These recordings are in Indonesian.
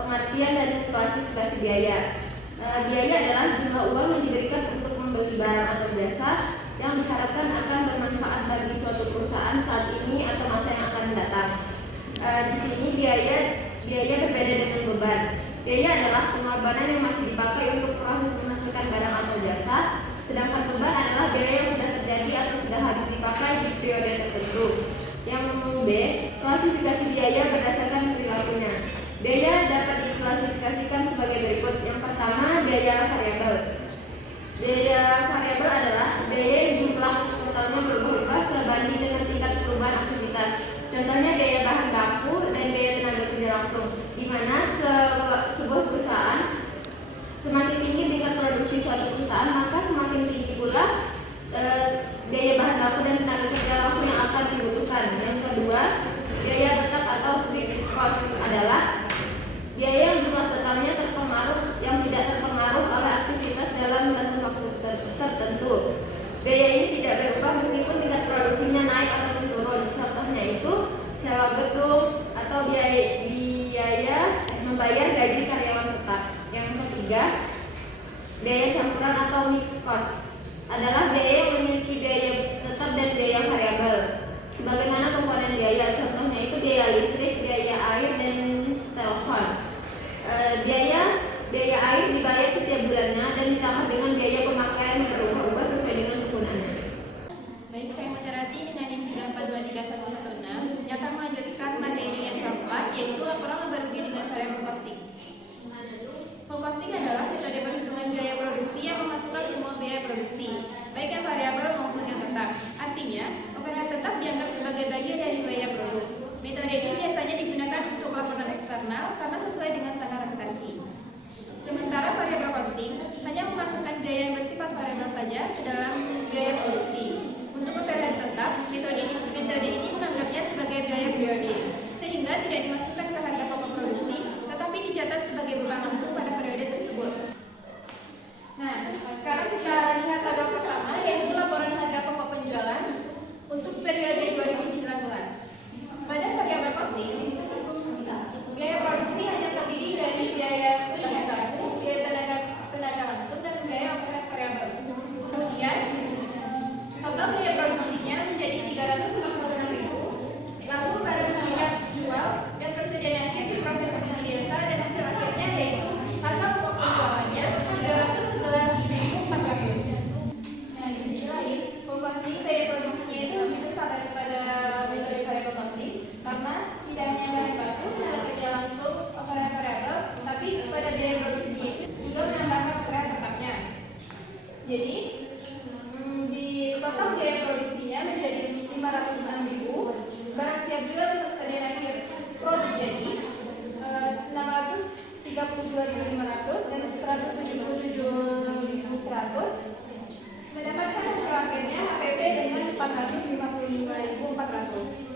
Pengertian dan klasifikasi biaya. Biaya adalah jumlah uang yang diberikan untuk membeli barang atau jasa yang diharapkan akan bermanfaat bagi suatu perusahaan saat ini atau masa yang akan datang. Di sini biaya berbeda dengan beban. Biaya adalah pengorbanan yang masih dipakai untuk proses menghasilkan barang atau jasa, sedangkan beban adalah biaya yang sudah terjadi atau sudah habis dipakai di periode tertentu. Yang B, klasifikasi biaya berdasarkan perilakunya. Biaya dapat diklasifikasikan sebagai berikut. Yang pertama, biaya variabel. Biaya variabel adalah biaya yang jumlah totalnya berubah-ubah sebanding dengan tingkat perubahan aktivitas. Contohnya biaya bahan baku dan biaya tenaga kerja langsung, di mana sebuah perusahaan semakin tinggi tingkat produksi suatu perusahaan, maka semakin tinggi pula biaya bahan baku dan tenaga kerja langsung yang akan dibutuhkan. Yang kedua, biaya tetap atau fixed cost adalah biaya yang jumlah totalnya yang tidak terpengaruh oleh aktivitas dalam rentang waktu tertentu. Biaya ini tidak berubah meskipun tingkat produksinya naik atau turun. Contohnya itu sewa gedung atau biaya membayar gaji karyawan tetap. Yang ketiga, biaya campuran atau mixed cost adalah biaya yang memiliki biaya tetap dan biaya variabel sebagaimana komponen biaya. Contohnya itu biaya listrik, biaya air, dan telepon. Biaya air dibayar setiap bulannya dan ditambah dengan biaya pemakaian yang berubah-ubah sesuai dengan penggunaannya. Baik, saya Mujarati dengan NIM 3423116 yang akan melanjutkan materi yang keempat, yaitu laporan laba rugi dengan variable costing. Full costing adalah metode perhitungan biaya produksi yang memasukkan semua biaya produksi, baik yang variabel maupun yang tetap. Artinya, overhead tetap dianggap sebagai bagian dari biaya produk. Metode ini biasanya digunakan untuk laporan eksternal karena sesuai dengan standar akuntansi. Sementara variable costing hanya memasukkan biaya yang bersifat variabel saja ke dalam biaya produksi. Untuk overhead tetap, metode ini menganggapnya sebagai biaya periode, sehingga tidak dimasukkan ke harga pokok produksi, tetapi dicatat sebagai beban langsung pada periode tersebut. Nah, sekarang kita lihat tabel pertama, yaitu laporan harga pokok penjualan untuk periode 2019. Pada variable costing, biaya produksi hanya terdiri dari biaya bahan baku, biaya tenaga langsung, dan biaya overhead variabel. Kemudian, total biaya produksinya menjadi 346.000. Lalu barang siap jual dan persediaan akhir di proses seperti biasa, dan hasil akhirnya yaitu harga pokok penjualannya 311.400. Nah, di sisi lain, full costing biaya produksinya itu lebih besar daripada metode variable costing karena tidak hanya bahan baku, tenaga kerja langsung, overhead variabel, tapi pada biaya produksinya itu juga menambahkan overhead tetapnya. Jadi di total biaya produksinya menjadi 506.000, barang siap jual dan persediaan akhir produk jadi 632.500 dan 177.100, mendapatkan hasil akhirnya HPP dengan 455.400.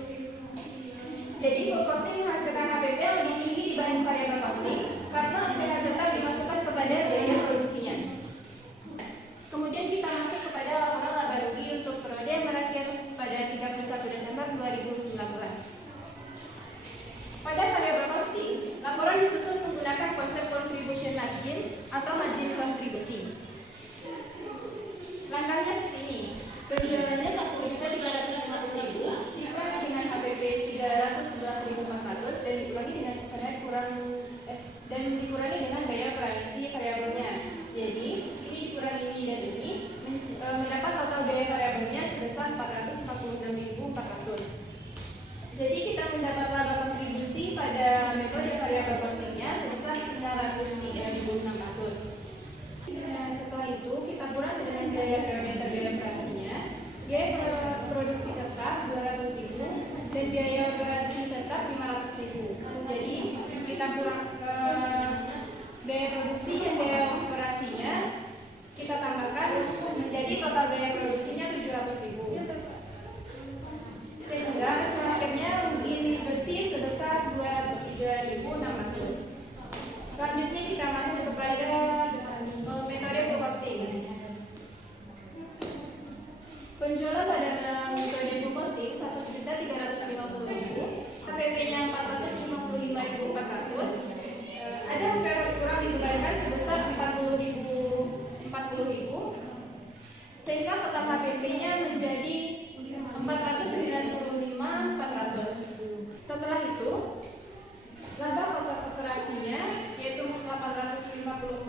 Jadi full costing menghasilkan HPP lebih tinggi dibanding variable costing karena overhead tetap dimasukkan kepada biaya produksinya. Kemudian kita masuk kepada laporan laba rugi untuk periode yang berakhir pada 31 Desember 2019. Pada variable costing, laporan disusun menggunakan konsep contribution margin atau margin kontribusi. Langkahnya seperti ini. Penjualannya 1.350.000 dikurangi dengan HPP 311.400 dan dikurangi dengan overhead kurang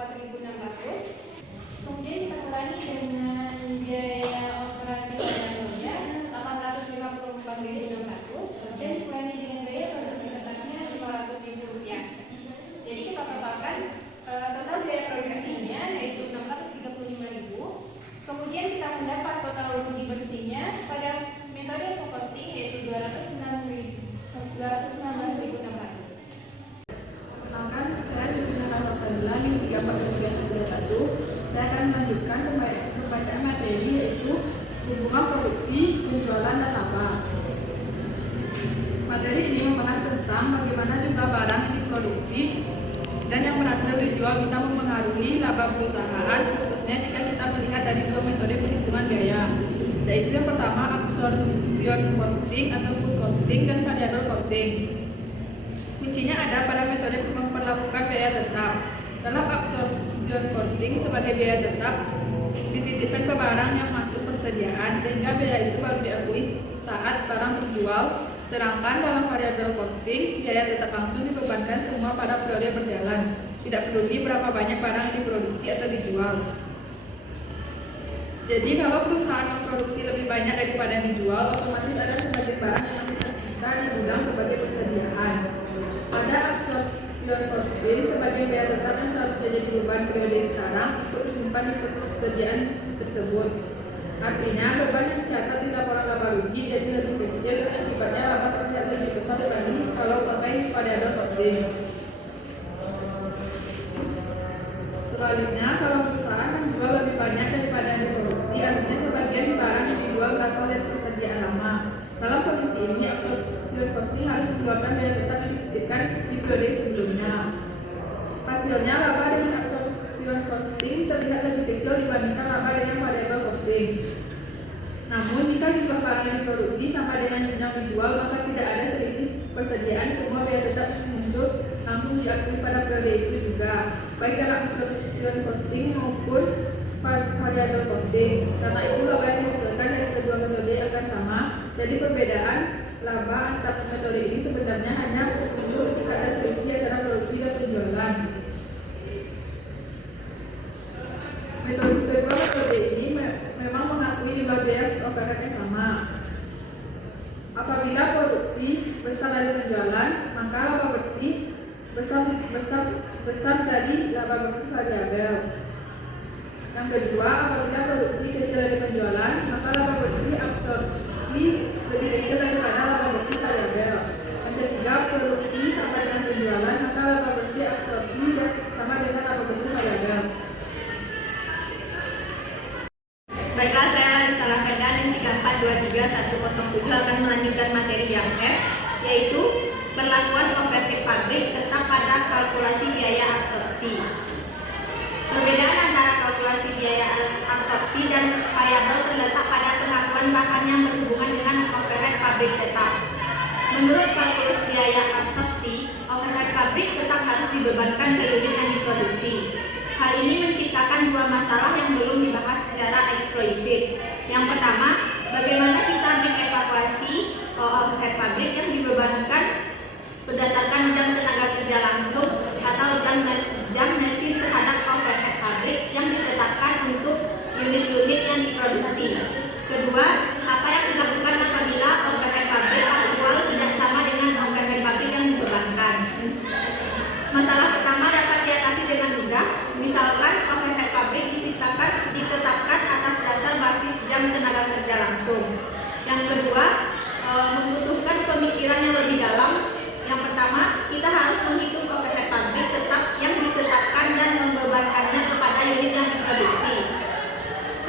4.600. Kemudian kita kurangi dengan biaya operasi variabelnya 854.600. Kemudian dikurangi dengan biaya produksi tetapnya Rp500.000. Jadi kita totalkan total biaya produksinya yaitu Rp635.000. Kemudian kita mendapat total rugi bersihnya pada metode full costing yaitu Rp219.600. Perkenalkan, saya Siti Nata Sabila di 3431. Saya akan melanjutkan pembacaan materi yaitu hubungan produksi, penjualan, dan laba. Materi ini membahas tentang bagaimana jumlah barang yang diproduksi dan yang berhasil dijual bisa mempengaruhi laba perusahaan, khususnya jika kita melihat dari dua metode perhitungan biaya, yaitu yang pertama absorption costing atau full costing dan variable costing. Kuncinya ada pada metode memperlakukan biaya tetap. Dalam absorption costing sebagai biaya tetap dititipkan ke barang yang masuk persediaan sehingga biaya itu baru diakui saat barang terjual. Sedangkan dalam variable costing, biaya tetap langsung dibebankan semua pada periode berjalan. Tidak peduli berapa banyak barang diproduksi atau dijual. Jadi kalau perusahaan memproduksi lebih banyak daripada yang dijual, otomatis ada sebagian barang yang masih tersisa di gudang sebagai persediaan. Pada absorption costing sebagai biaya tetap yang seharusnya jadi beban periode sekarang untuk disimpan di persediaan tersebut. Artinya beban yang dicatat di laporan laba rugi jadi lebih kecil, akibatnya laba terlihat lebih besar dibanding kalau pakai variable costing. Sebaliknya, kalau perusahaan menjual lebih banyak daripada yang diproduksi, artinya sebagian barang yang dijual berasal dari persediaan lama. Dalam kondisi ini, absorption costing harus dikeluarkan biaya tetap yang dititipkan di periode sebelumnya. Hasilnya, laba dengan absorption costing terlihat lebih kecil dibandingkan laba dengan variable costing. Namun, jika jumlah barang yang diproduksi sama dengan yang dijual, maka tidak ada selisih persediaan, semua biaya tetap yang muncul langsung diakui pada periode itu juga, baik dalam absorption costing maupun variable costing. Karena itu laba yang dihasilkan dari kedua metode akan sama. Jadi perbedaan laba antar metode ini sebenarnya hanya muncul ketika ada selisih antara produksi dan penjualan. Kedua metode ini memang mengakui jumlah biaya overhead yang sama. Apabila produksi besar dari penjualan, maka laba bersih besar dari laba bersih variabel. Yang kedua, apabila produksi kecil dari penjualan, maka laba bersih absorpsi lebih kecil daripada laba bersih variabel. Yang ketiga, produksi sama dengan penjualan, maka laba bersih absorpsi sama dengan laba bersih variabel. Baiklah, saya Larissa Lavendan yang 3423-107 akan melanjutkan materi yang F, yaitu perlakuan overhead pabrik tetap pada kalkulasi biaya absorpsi. Perbedaan antara kalkulasi biaya absorpsi dan variabel terletak pada pengakuan bahan yang berhubungan dengan overhead pabrik tetap. Menurut kalkulus biaya absorpsi, overhead pabrik tetap harus dibebankan ke unit yang diproduksi. Hal ini menciptakan dua masalah yang belum dibahas secara eksplisit. Yang pertama, bagaimana kita mengevaluasi overhead pabrik yang dibebankan berdasarkan jam tenaga kerja langsung atau jam mesin terhadap overhead pabrik yang ditetapkan untuk unit-unit yang diproduksi. Kedua, apa yang dilakukan apabila overhead pabrik aktual tidak sama dengan overhead pabrik yang dibebankan. Masalah pertama dapat diatasi dengan mudah. Misalkan overhead pabrik ditetapkan atas dasar basis jam tenaga kerja langsung. Yang kedua, membutuhkan pemikiran yang lebih dalam. Yang pertama, kita harus menghitung overhead pabrik tetap yang ditetapkan dan membebankannya kepada unit yang diproduksi.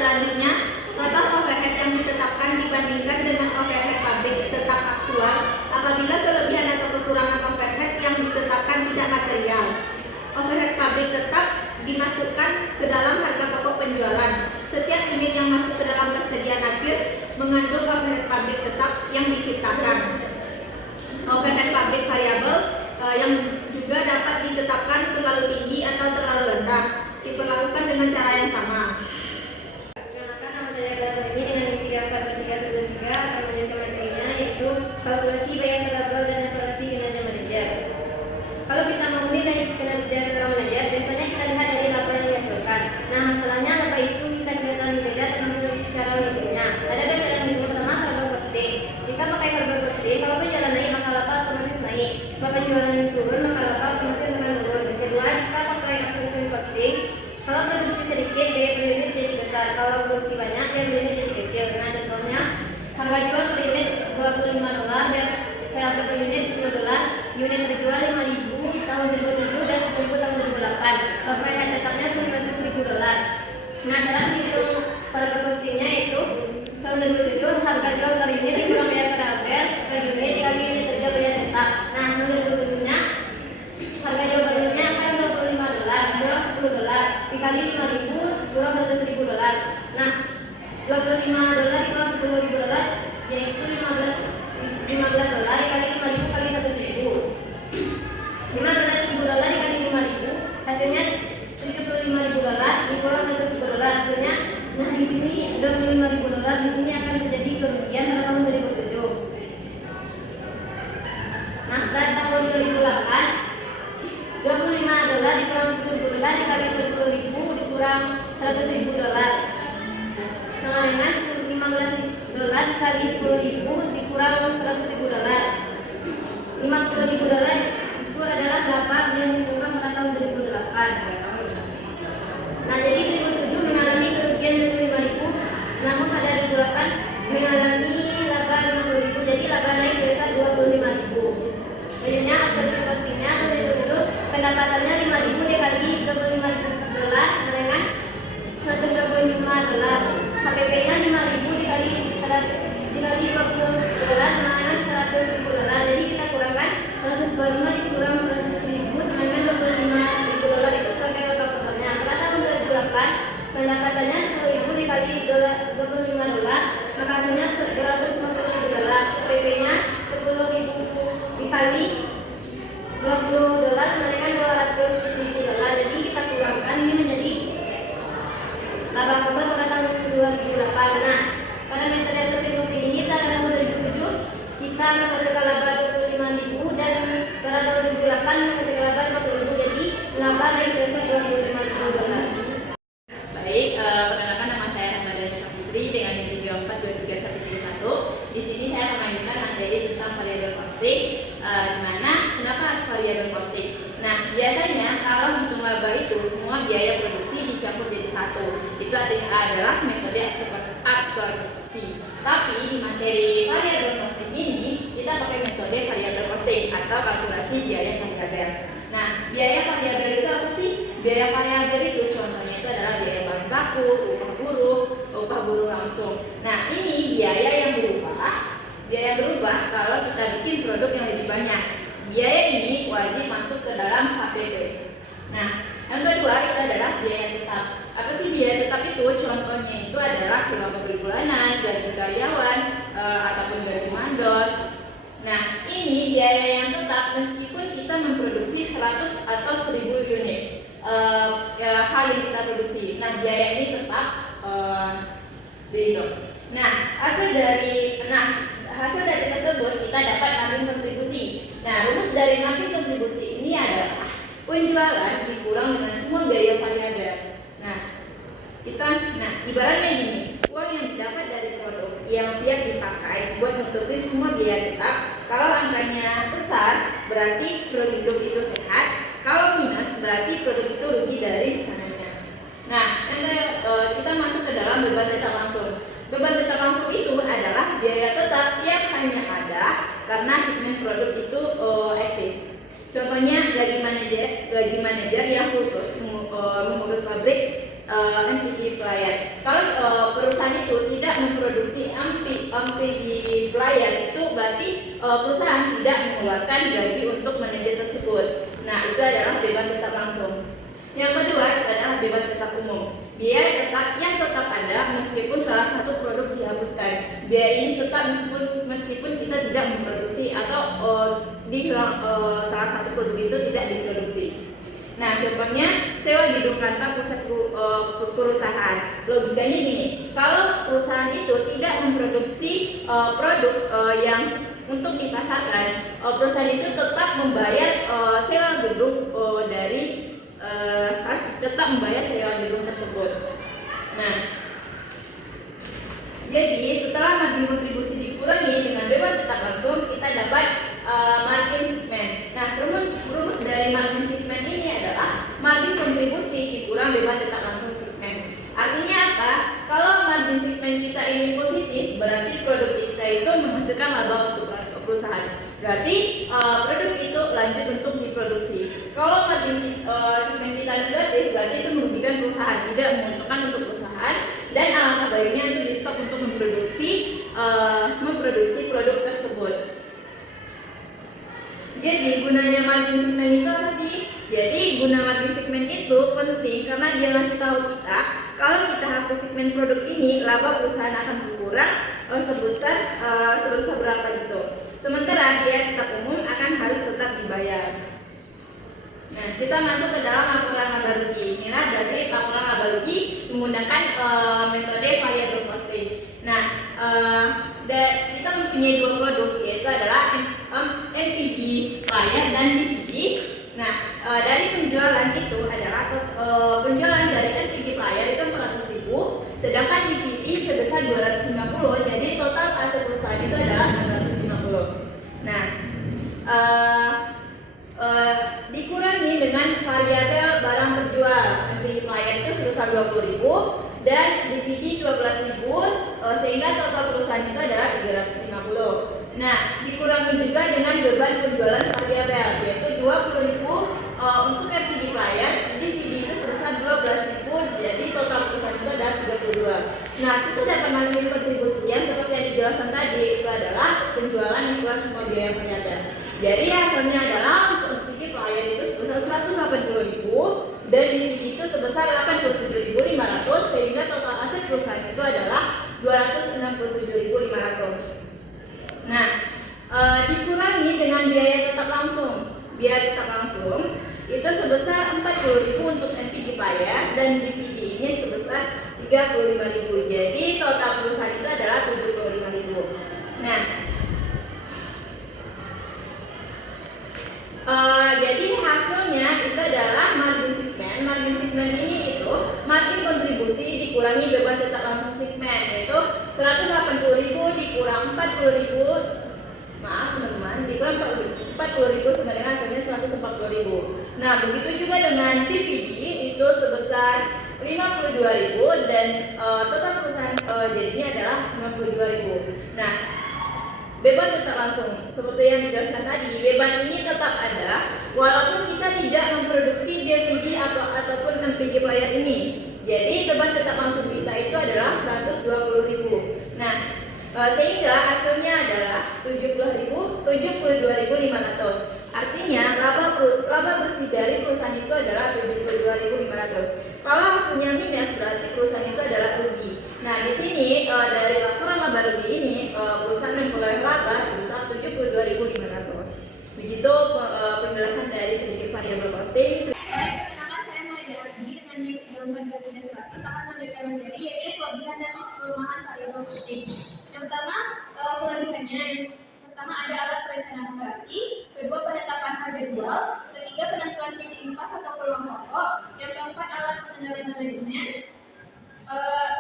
Selanjutnya, total overhead yang ditetapkan dibandingkan dengan overhead pabrik tetap aktual apabila kelebihan atau kekurangan overhead yang ditetapkan tidak material. Overhead pabrik tetap dimasukkan ke dalam harga pokok penjualan. Setiap unit yang masuk ke dalam persediaan akhir mengandung overhead pabrik tetap yang diciptakan. Overhead pabrik variabel yang juga dapat ditetapkan terlalu tinggi atau terlalu rendah diperlakukan dengan cara yang sama. Perkenalkan, nama saya Rasa ini dengan 342313 akan melanjutkan materinya yaitu kalkulasi biaya variabel dan evaluasi kinerja manajer. Kalau kita mau menilai kinerja seorang manajer, biasanya kita lihat dari laba dia belinya jadi kecil. Nah contohnya harga jual per unit $25, PLT per unit $10, unit terjual 5.000 tahun 2007 dan 10.000 tahun 2008. PH tetapnya $900.000. Nah cara menghitung harga costingnya itu tahun 2007 harga jual per unit dikurang biaya per unit dikali unit terjual biaya tetap. Nah tahun 2007 nya harga jual per unitnya akan $25 kurang $10 dikali 5.000 kurang $100.000. Nah $25 dikurang $10.000 yaitu $15 dikali 5.000 kali 100.000. $15.000 dikali 5.000 hasilnya $75.000 dikurang $100.000 hasilnya. Nah di sini $25.000 di sini akan terjadi kerugian pada tahun 2007. Nah pada tahun 2008 $25 dikurang $10.000 dikali 10.000 dikurang $100.000 sama dengan $15 dikali 10.000 dikurang $100.000. $50.000 itu adalah berapa yang dihitung pada tahun 2008. Nah jadi 2007 mengalami kerugian 25.000, namun pada 2008 mengalami laba 50.000, jadi laba naik sebesar 25.000. Selanjutnya observasi costingnya tahun 2007 pendapatannya 5.000 dikali $25.000 dengan $125. HPP-nya 5.000 dikali $20 sama dengan $100.000. Jadi kita kurangkan 125 dikurang 100.000 sama dengan $25.000 itu sebagai totalnya. Pada tahun 2008 pendapatannya 10.000 dikali $25, maka hasilnya $250.000. HPP-nya 10.000 dikali $20 sama dengan $200.000. Jadi kita kurangkan ini menjadi laba total pada tahun 2008. Nah, pada metode costing ini pada tahun 2007 kita menghasilkan laba 25.000 dan pada tahun 2008 menghasilkan laba 50.000, jadi laba naik sebesar $25.000. Baik, perkenalkan nama saya Ramadhan Safitri dengan NIM 34233131. Di sini saya akan melanjutkan materi tentang variabel costing. Di mana kenapa harus variabel costing? Nah, biasanya kalau hitung laba itu semua biaya produksi dicampur jadi satu. Itu artinya adalah metode absorpsi. Tapi di materi variabel costing ini kita pakai metode variabel costing atau kalkulasi biaya variabel. Nah, biaya variabel itu apa sih? Biaya variabel itu contohnya itu adalah biaya bahan baku, upah buruh langsung. Nah, ini biaya yang berubah. Biaya berubah kalau kita bikin produk yang lebih banyak. Biaya ini wajib masuk ke dalam HPP. Nah, yang kedua itu adalah biaya tetap. Apa sih biaya tetap itu? Contohnya itu adalah sewa mobil bulanan, gaji karyawan, ataupun gaji mandor. Nah, ini biaya yang tetap meskipun kita memproduksi 100 atau 1000 unit hal yang kita produksi. Nah, biaya ini tetap begitu. Nah, hasil dari tersebut kita dapat margin kontribusi. Nah, rumus dari margin kontribusi ini adalah penjualan dikurang dengan semua biaya variabel. Nah, ibaratnya gini, uang yang didapat dari produk yang siap dipakai buat menutupi semua biaya tetap. Kalau angkanya besar, berarti produk itu sehat. Kalau minus, berarti produk itu rugi dari sananya. Nah, kita masuk ke dalam beban tetap langsung. Beban tetap langsung itu adalah biaya tetap yang hanya ada karena segmen produk itu eksis. Contohnya gaji manajer yang khusus mengurus pabrik amplifier. Kalau perusahaan itu tidak memproduksi amplifier itu berarti perusahaan tidak mengeluarkan gaji untuk manajer tersebut. Nah, itu adalah beban tetap langsung. Yang kedua adalah beban tetap umum. Biaya tetap yang tetap ada meskipun salah satu produk dihapuskan. Biaya ini tetap meskipun kita tidak memproduksi atau salah satu produk itu tidak diproduksi. Nah, contohnya sewa gedung kantor pusat perusahaan. Logikanya gini, kalau perusahaan itu tidak memproduksi produk yang untuk dipasarkan, perusahaan itu tetap membayar sewa gedung harus tetap membayar sewa gedung tersebut. Nah, jadi setelah margin kontribusi dikurangi dengan beban tetap langsung, kita dapat margin segmen. Nah, rumus dari margin segmen ini adalah margin kontribusi dikurang beban tetap langsung segmen. Artinya apa? Kalau margin segmen ini positif, berarti produk kita itu menghasilkan laba untuk perusahaan. Berarti produk itu lanjut untuk diproduksi. Kalau margin segmen kita negatif, berarti itu merugikan perusahaan, tidak menguntungkan untuk perusahaan. Dan alangkah baiknya itu di stop untuk memproduksi produk tersebut. Jadi gunanya margin segmen itu apa sih? Jadi guna margin segmen itu penting karena dia ngasih tahu kita kalau kita hapus segmen produk ini, laba perusahaan akan berkurang sebesar berapa gitu. Sementara dia tetap umum akan harus tetap dibayar. Nah, kita masuk ke dalam laporan laba rugi. Inilah dari laporan laba rugi menggunakan metode variable costing. Nah, kita mempunyai dua produk, yaitu adalah NPG player dan DVD. Nah, dari penjualan itu adalah penjualan dari NPG player itu 400.000, sedangkan DVD sebesar 250. Jadi total aset perusahaan itu adalah 650. Nah, dikurangi dengan variabel barang terjual. NPG player itu sebesar 20.000 dan DVD 12.000, sehingga total perusahaan itu adalah 350. Nah, dikurangi juga dengan beban penjualan variabel, yaitu 20.000 untuk NPG player, DVD itu sebesar 12.000, jadi total perusahaan itu adalah 32. Nah, kita dapat margin kontribusi yang seperti yang dijelaskan tadi, itu adalah penjualan dikurangi semua biaya variabel. Jadi hasilnya adalah untuk NPG player itu sebesar 180.000 dan DVD itu sebesar 87.500, sehingga total aset perusahaan itu adalah 267.500. Nah, dikurangi dengan biaya tetap langsung. Biaya tetap langsung itu sebesar 40.000 untuk NPG player dan DVD ini sebesar 35.000. Jadi total perusahaan itu adalah 75.000. Nah, jadi hasilnya itu adalah margin segmen. Margin segmen ini itu margin kontribusi dikurangi beban tetap langsung segmen, yaitu 180.000 dikurang 40.000. Maaf teman-teman, dikurang 40.000 sama dengan hasilnya 140.000. Nah, begitu juga dengan DVD itu sebesar 52.000 dan total perusahaan jadinya adalah 92.000. Nah, beban tetap langsung seperti yang dijelaskan tadi, beban ini tetap ada walaupun kita tidak memproduksi DVD ataupun MPG player ini. Jadi beban tetap langsung kita itu adalah 120.000. Nah, sehingga hasilnya adalah 72.500. Artinya laba bersih dari perusahaan itu adalah 72.500. Kalau hasilnya minus berarti perusahaan itu adalah rugi. Nah, di sini dari laporan laba rugi ini perusahaan memperoleh laba sebesar 72.500. Begitu penjelasan dari sedikit variable costing. Perkenalkan, saya Maidati dengan NIM 34/100 akan melanjutkan materi yaitu kelebihan dan kelemahan variable costing. Yang pertama, kelebihannya yang pertama ada alat perencanaan operasi, kedua penetapan harga jual, ketiga penentuan titik impas atau peluang pokok, yang keempat alat pengendalian manajemen.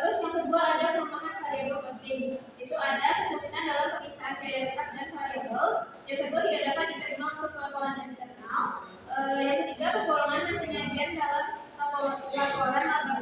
Terus yang kedua ada kelemahan variable costing, itu ada kesulitan dalam pemisahan biaya tetap dan variabel. Yang kedua tidak dapat diterima untuk laporan eksternal. Yang ketiga kegolongan dan penyajian dalam laporan laba